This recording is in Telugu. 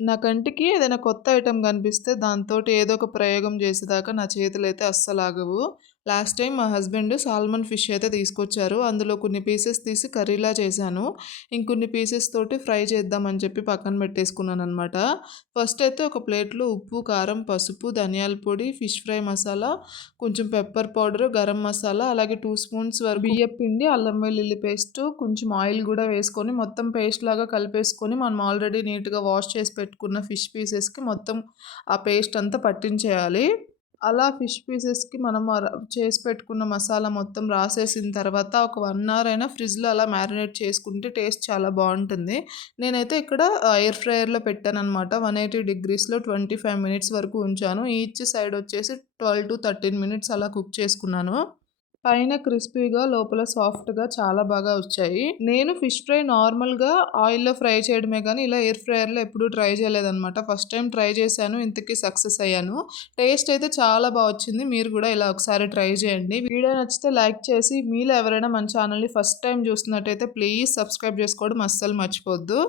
నా కంటికి ఏదైనా కొత్త ఐటెమ్ కనిపిస్తే దాంతోటి ఏదో ఒక ప్రయోగం చేసేదాకా నా చేతులైతే అస్సలాగవు. లాస్ట్ టైమ్ మా హస్బెండ్ సాల్మన్ ఫిష్ అయితే తీసుకొచ్చారు. అందులో కొన్ని పీసెస్ తీసి కర్రీలా చేశాను. ఇంకొన్ని పీసెస్ తోటి ఫ్రై చేద్దామని చెప్పి పక్కన పెట్టేసుకున్నాననమాట. ఫస్ట్ అయితే ఒక ప్లేట్‌లో ఉప్పు, కారం, పసుపు, ధనియాల పొడి, ఫిష్ ఫ్రై మసాలా, కొంచెం పెప్పర్ పౌడర్, గరం మసాలా, అలాగే 2 స్పూన్స్ వరకు బియ్యపు పిండి, అల్లం వెల్లుల్లి పేస్టు, కొంచెం ఆయిల్ గూడా వేసుకొని మొత్తం పేస్ట్‌లాగా కలిపేసుకొని మనం ఆల్రెడీ నీట్‌గా వాష్ చేసి పెట్టుకున్న ఫిష్ పీసెస్‌కి మొత్తం ఆ పేస్ట్ అంతా పట్టించేయాలి. అలా ఫిష్ పీసెస్‌కి మనం చేసి పెట్టుకున్న మసాలా మొత్తం రాసేసిన తర్వాత ఒక 1 అవర్ అయినా ఫ్రిడ్జ్‌లో అలా మ్యారినేట్ చేసుకుంటే టేస్ట్ చాలా బావుంటుంది. నేనైతే ఇక్కడ ఎయిర్ ఫ్రైయర్‌లో పెట్టాననమాట. 180 డిగ్రీస్‌లో 25 మినిట్స్ వరకు ఉంచాను. ఈచ్ సైడ్ వచ్చేసి 12-13 మినిట్స్ అలా కుక్ చేసుకున్నాను. పైన క్రిస్పీగా, లోపల సాఫ్ట్‌గా చాలా బాగా వచ్చాయి. నేను ఫిష్ ఫ్రై నార్మల్‌గా ఆయిల్‌లో ఫ్రై చేయడమే గానీ, ఇలా ఎయిర్ ఫ్రైయర్‌లో ఎప్పుడూ ట్రై చేయలేదనమాట. ఫస్ట్ టైమ్ ట్రై చేశాను. ఇంతకీ సక్సెస్ అయ్యాను. టేస్ట్ అయితే చాలా బా వచ్చింది. మీరు గూడా ఇలా ఒకసారి ట్రై చేయండి. వీడియో నచ్చితే లైక్ చేసి, మీలో ఎవరైనా మన ఛానల్‌ని ఫస్ట్ టైమ్ చూస్తున్నట్టయితే ప్లీజ్ సబ్స్క్రైబ్ చేసుకోవడం అస్సలు మర్చిపోవద్దు.